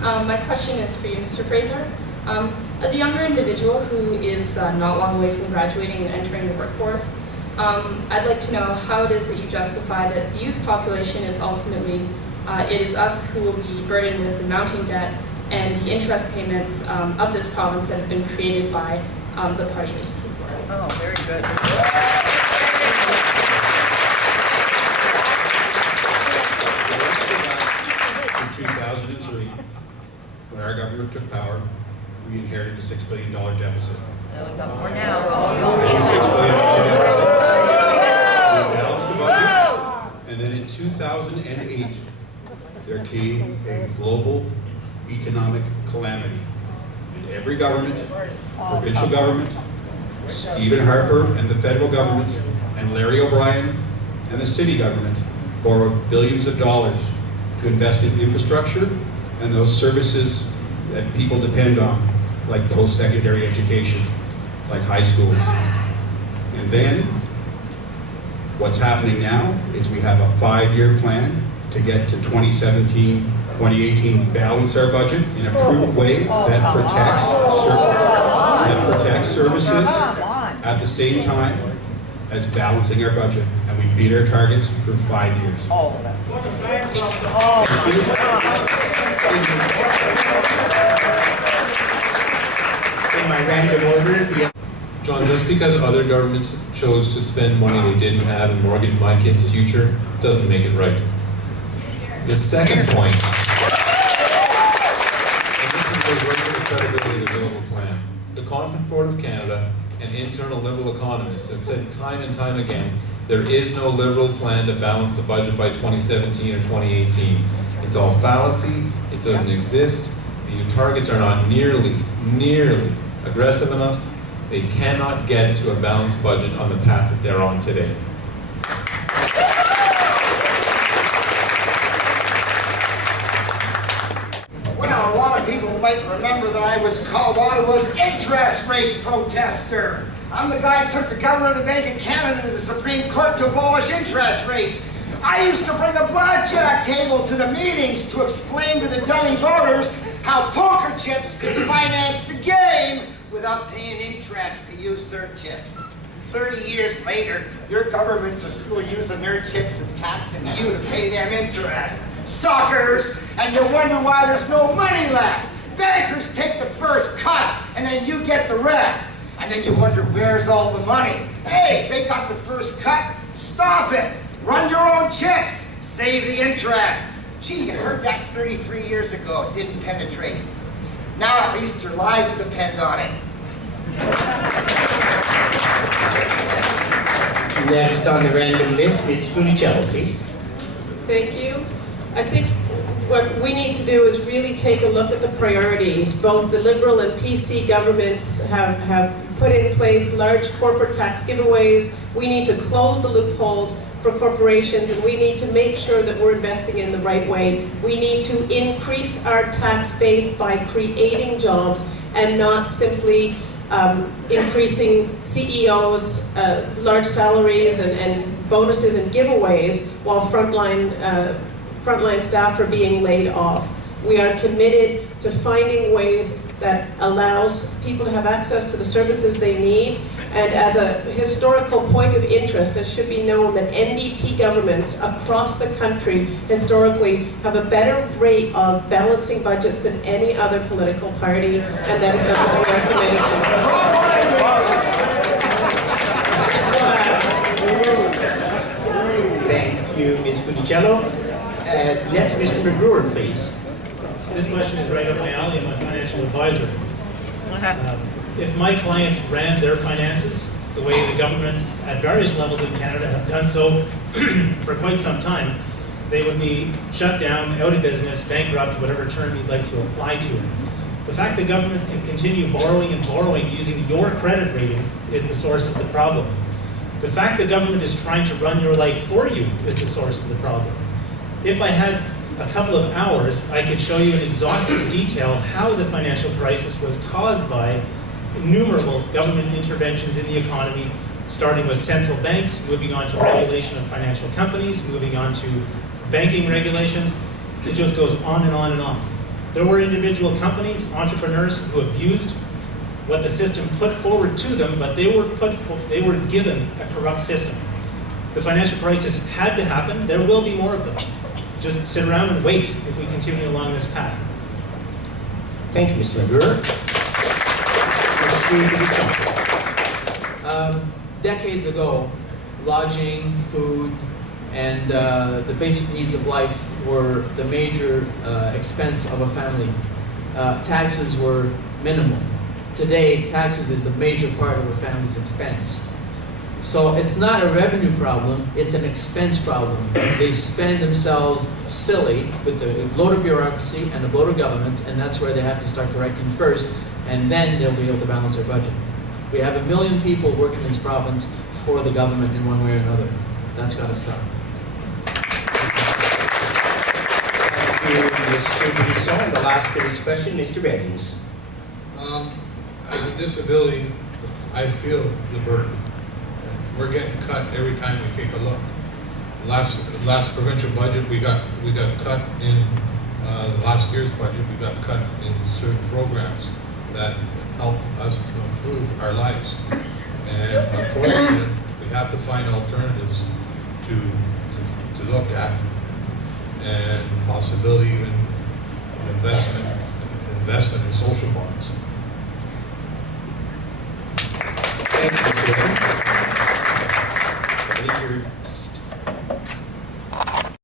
My question is for you, Mr. Fraser. As a younger individual who is not long away from graduating and entering the workforce, I'd like to know how it is that you justify that the youth population is ultimately, it is us who will be burdened with the mounting debt and the interest payments of this province that have been created by the party that you support. Oh, very good. In 2003, when our government took power, we inherited a $6 billion deficit. We got more now. $6 billion deficit. We balanced the budget, and then in 2008, there came a global economic calamity. And every government, provincial government, Stephen Harper and the federal government, and Larry O'Brien and the city government borrowed billions of dollars to invest in infrastructure and those services that people depend on, like post-secondary education, like high schools. And then, what's happening now is we have a 5-year plan to get to 2017, 2018, balance our budget in a prudent way that protects services at the same time as balancing our budget. And we beat our targets for 5 years. In my random order, John, just because other governments chose to spend money they didn't have and mortgage my kids' future doesn't make it right. The second point, and this goes right to the credibility of the Liberal plan. The Conference Board of Canada and internal Liberal economists have said time and time again, there is no Liberal plan to balance the budget by 2017 or 2018. It's all fallacy, it doesn't exist, the targets are not nearly aggressive enough. They cannot get to a balanced budget on the path that they're on today. Well, a lot of people might remember that I was called Ottawa's interest rate protester. I'm the guy who took the governor of the Bank of Canada to the Supreme Court to abolish interest rates. I used to bring a blackjack table to the meetings to explain to the dummy voters how poker chips could finance the game without paying interest to use their chips. 30 years later, your governments are still using their chips and taxing you to pay them interest. Suckers! And you wonder why there's no money left. Bankers take the first cut, and then you get the rest. And then you wonder, where's all the money? Hey, they got the first cut. Stop it. Run your own chips. Save the interest. Gee, you heard that 33 years ago. It didn't penetrate. Now at least your lives depend on it. Next on the random list, Ms. Funicello, please. Thank you. I think what we need to do is really take a look at the priorities. Both the Liberal and PC governments have put in place large corporate tax giveaways. We need to close the loopholes for corporations, and we need to make sure that we're investing in the right way. We need to increase our tax base by creating jobs and not simply increasing CEOs' large salaries and bonuses and giveaways while frontline staff are being laid off. We are committed to finding ways that allows people to have access to the services they need. And as a historical point of interest, it should be known that NDP governments across the country historically have a better rate of balancing budgets than any other political party, and that is something we are committed to. Thank you, Ms. Funicello. Next, Mr. McGruer, please. This question is right up my alley. I'm a financial advisor. If my clients ran their finances the way the governments at various levels in Canada have done so for quite some time, they would be shut down, out of business, bankrupt, whatever term you'd like to apply to it. The fact that governments can continue borrowing and borrowing using your credit rating is the source of the problem. The fact that government is trying to run your life for you is the source of the problem. If I had a couple of hours, I could show you in exhaustive detail how the financial crisis was caused by innumerable government interventions in the economy, starting with central banks, moving on to regulation of financial companies, moving on to banking regulations. It just goes on and on and on. There were individual companies, entrepreneurs who abused what the system put forward to them, but they were given a corrupt system. The financial crisis had to happen. There will be more of them. Just sit around and wait if we continue along this path. Thank you, Mr. McGruer. Mr. Bisson. Decades ago, lodging, food, and the basic needs of life were the major expense of a family. Taxes were minimal. Today, taxes is the major part of a family's expense. So it's not a revenue problem, it's an expense problem. They spend themselves silly with the bloated bureaucracy and the bloated government, and that's where they have to start correcting first, and then they'll be able to balance their budget. We have 1 million people working in this province for the government in one way or another. That's got to stop. Thank you, Mr. Bisson. The last for this question, Mr. Evans. As a disability, I feel the burden. We're getting cut every time we take a look. Last provincial budget, we got cut in last year's budget. We got cut in certain programs that help us to improve our lives. And unfortunately, we have to find alternatives to look at, and possibility even investment in social bonds.